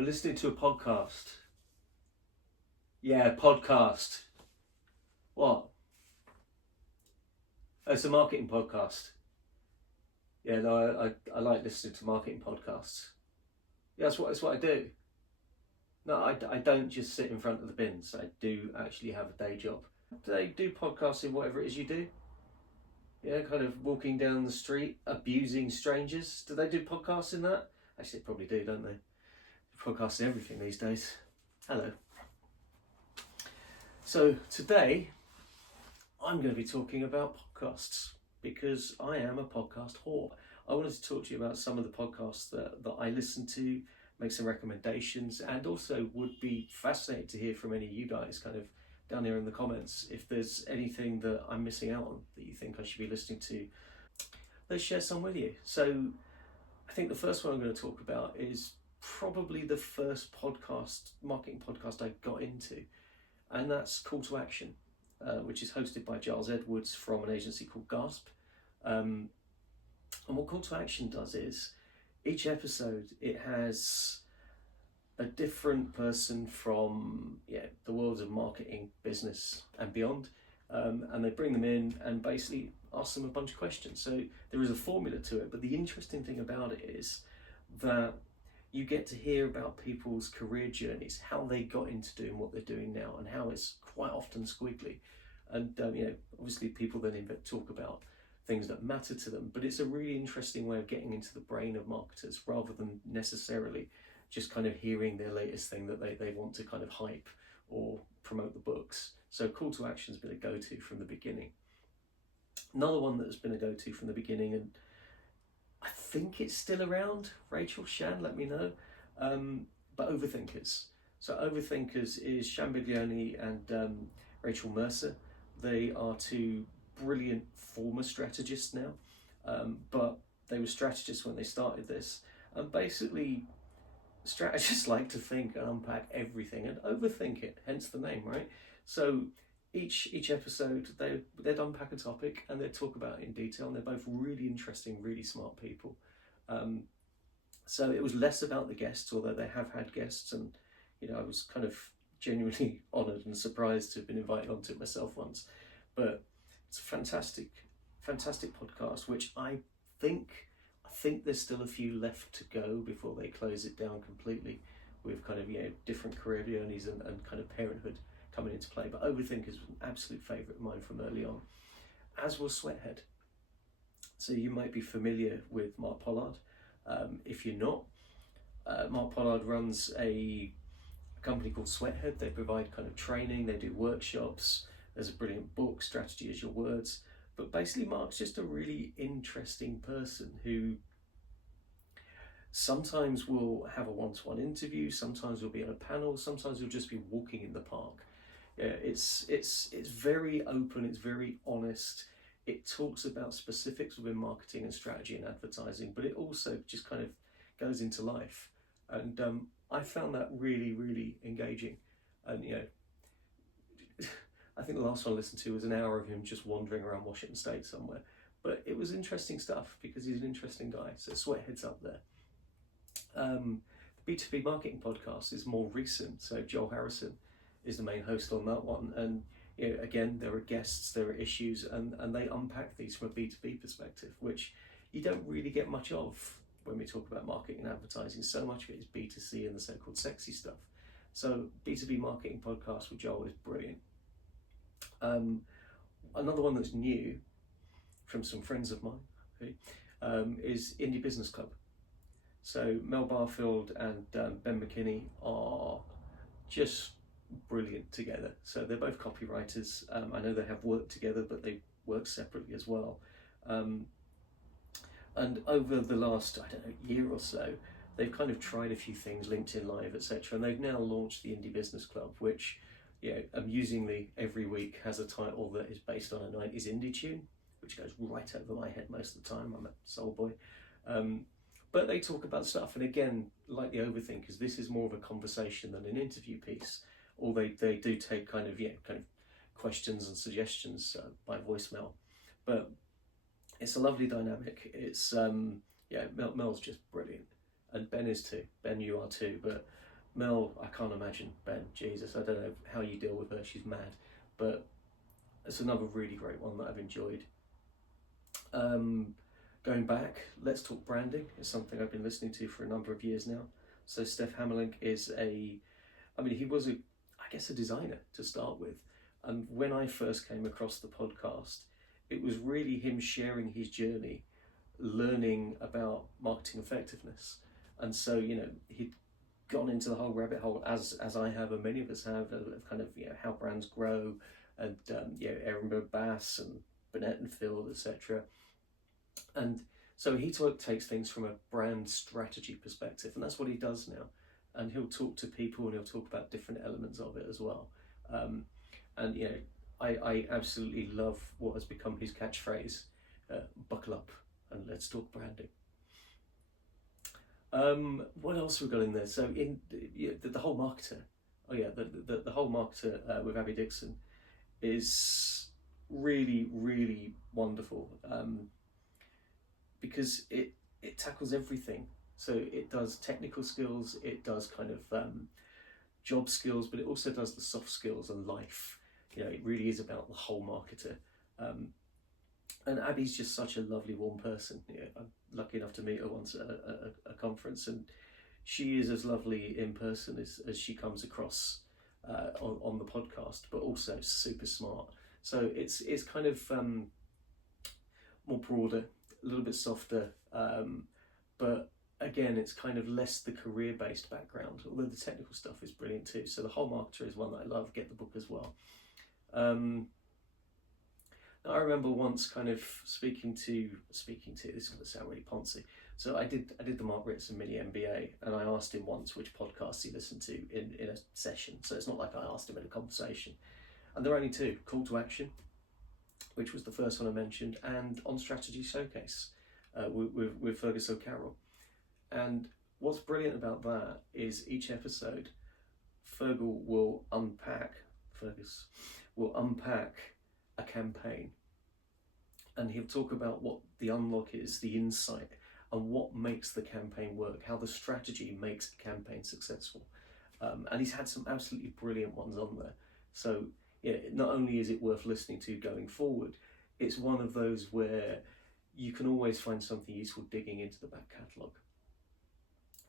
I'm listening to a podcast. Yeah, podcast. What? Oh, it's a marketing podcast. Yeah, no, I like listening to marketing podcasts. Yeah, that's what I do. No, I don't just sit in front of the bins. I do actually have a day job. Do they do podcasts in whatever it is you do? Yeah, kind of walking down the street, abusing strangers. Do they do podcasts in that? Actually, they probably do, don't they? Podcasts in everything these days. Hello. So today, I'm going to be talking about podcasts because I am a podcast whore. I wanted to talk to you about some of the podcasts that I listen to, make some recommendations, and also would be fascinated to hear from any of you guys kind of down here in the comments if there's anything that I'm missing out on that you think I should be listening to. Let's share some with you. So I think the first one I'm going to talk about is probably the first marketing podcast I got into, and that's Call to Action, which is hosted by Giles Edwards from an agency called Gasp. And what Call to Action does is each episode it has a different person from the worlds of marketing, business and beyond, and they bring them in and basically ask them a bunch of questions. So there is a formula to it, but the interesting thing about it is that you get to hear about people's career journeys, how they got into doing what they're doing now, and how it's quite often squiggly. And obviously people then talk about things that matter to them, but it's a really interesting way of getting into the brain of marketers rather than necessarily just kind of hearing their latest thing that they want to kind of hype or promote the books. So Call to Action has been a go-to from the beginning. Another one that has been a go-to from the beginning, and I think it's still around, Rachel, Shan, let me know, but Overthinkers. So Overthinkers is Shan Biglione and Rachel Mercer. They are two brilliant former strategists now, but they were strategists when they started this, and basically strategists like to think and unpack everything and overthink it, hence the name, right? So each episode they'd unpack a topic and they'd talk about it in detail, and they're both really interesting, really smart people. So it was less about the guests, although they have had guests, and I was kind of genuinely honoured and surprised to have been invited onto it myself once. But it's a fantastic podcast, which I think there's still a few left to go before they close it down completely, with kind of different career journeys and kind of parenthood coming into play. But Overthinkers was an absolute favourite of mine from early on, as was Sweathead. So you might be familiar with Mark Pollard. If you're not, Mark Pollard runs a company called Sweathead. They provide kind of training, they do workshops. There's a brilliant book, Strategy is Your Words. But basically Mark's just a really interesting person who sometimes will have a one-to-one interview, sometimes we'll be on a panel, sometimes we'll just be walking in the park. It's very open, it's very honest. It talks about specifics within marketing and strategy and advertising, but it also just kind of goes into life. And I found that really, really engaging. And I think the last one I listened to was an hour of him just wandering around Washington State somewhere. But it was interesting stuff because he's an interesting guy. So Sweathead's up there. The B2B marketing podcast is more recent. So Joel Harrison is the main host on that one. And again, there are guests, there are issues, and they unpack these from a B2B perspective, which you don't really get much of when we talk about marketing and advertising. So much of it is B2C and the so-called sexy stuff. So B2B marketing podcast with Joel is brilliant. Another one that's new from some friends of mine is Indie Business Club. So Mel Barfield and Ben McKinney are just brilliant together. So they're both copywriters. I know they have worked together, but they work separately as well. And over the last, year or so, they've kind of tried a few things, LinkedIn Live, etc. And they've now launched the Indie Business Club, which amusingly every week has a title that is based on a 90s indie tune, which goes right over my head most of the time. I'm a soul boy. But they talk about stuff, and again, like the Overthinkers, this is more of a conversation than an interview piece. Or they do take kind of questions and suggestions by voicemail. But it's a lovely dynamic. It's Mel's just brilliant, and Ben is too. Ben, you are too. But Mel, I can't imagine. Ben, Jesus, I don't know how you deal with her, she's mad. But it's another really great one that I've enjoyed. Going back, Let's Talk Branding is something I've been listening to for a number of years now. So Steph Hammerlink is he was a designer to start with. And when I first came across the podcast, it was really him sharing his journey, learning about marketing effectiveness. And so, he'd gone into the whole rabbit hole, as I have, and many of us have, of kind of, how brands grow, and Ehrenberg Bass and Burnett and Field, etc. And so he takes things from a brand strategy perspective, and that's what he does now. And he'll talk to people, and he'll talk about different elements of it as well. I absolutely love what has become his catchphrase: "Buckle up and let's talk branding." What else have we got in there? So in the whole marketer. The whole marketer with Abby Dixon is really, really wonderful, because it tackles everything. So it does technical skills, it does kind of job skills, but it also does the soft skills and life. It really is about the whole marketer. And Abby's just such a lovely, warm person. I'm lucky enough to meet her once at a conference, and she is as lovely in person as she comes across on the podcast, but also super smart. So it's kind of more broader, a little bit softer, but again, it's kind of less the career-based background, although the technical stuff is brilliant too. So the whole marketer is one that I love. Get the book as well. Now, I remember once kind of speaking to this is going to sound really poncy. So I did the Mark Ritson mini MBA, and I asked him once which podcasts he listened to in a session. So it's not like I asked him in a conversation. And there are only two: Call to Action, which was the first one I mentioned, and On Strategy Showcase with Fergus O'Carroll. And what's brilliant about that is each episode, Fergus will unpack a campaign, and he'll talk about what the unlock is, the insight, and what makes the campaign work, how the strategy makes the campaign successful. And he's had some absolutely brilliant ones on there. So not only is it worth listening to going forward, it's one of those where you can always find something useful digging into the back catalogue.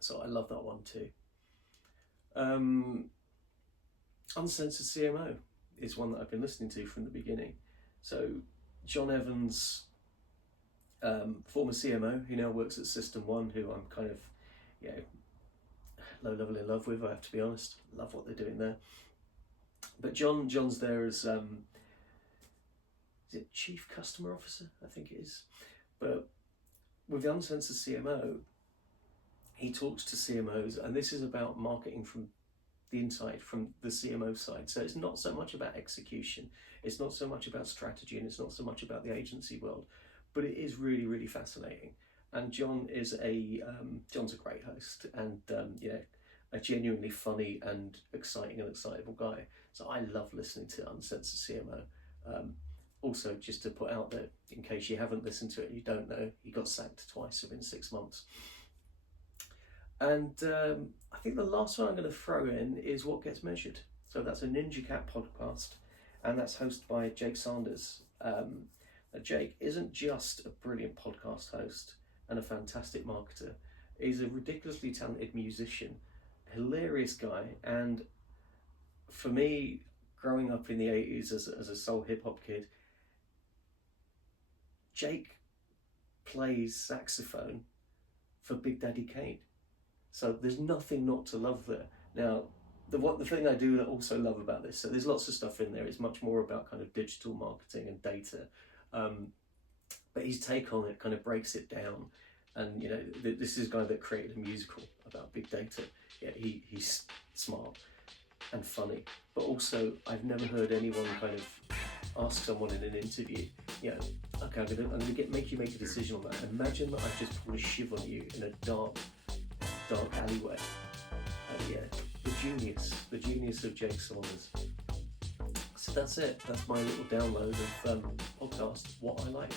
So I love that one too. Uncensored CMO is one that I've been listening to from the beginning. So John Evans, former CMO, who now works at System One, who I'm kind of, low level in love with, I have to be honest. Love what they're doing there. But John's there as, is it Chief Customer Officer? I think it is. But with the Uncensored CMO, he talks to CMOs, and this is about marketing from the inside, from the CMO side. So it's not so much about execution, it's not so much about strategy, and it's not so much about the agency world, but it is really, really fascinating. And John's a great host, and a genuinely funny and exciting and excitable guy. So I love listening to Uncensored CMO. Also, just to put out there, in case you haven't listened to it and you don't know, he got sacked twice within 6 months. And I think the last one I'm going to throw in is What Gets Measured. So that's a Ninja Cat podcast, and that's hosted by Jake Sanders. Now Jake isn't just a brilliant podcast host and a fantastic marketer. He's a ridiculously talented musician, hilarious guy, and for me, growing up in the 80s as a soul hip-hop kid, Jake plays saxophone for Big Daddy Kane. So there's nothing not to love there. Now, the thing I do also love about this, so there's lots of stuff in there, it's much more about kind of digital marketing and data, but his take on it kind of breaks it down. And this is a guy that created a musical about big data. He's smart and funny, but also I've never heard anyone kind of ask someone in an interview, okay, I'm gonna make you make a decision on that. Imagine that I've just pulled a shiv on you in a dark alleyway. The genius of Jake Saunders. So that's it. That's my little download of podcast What I Like.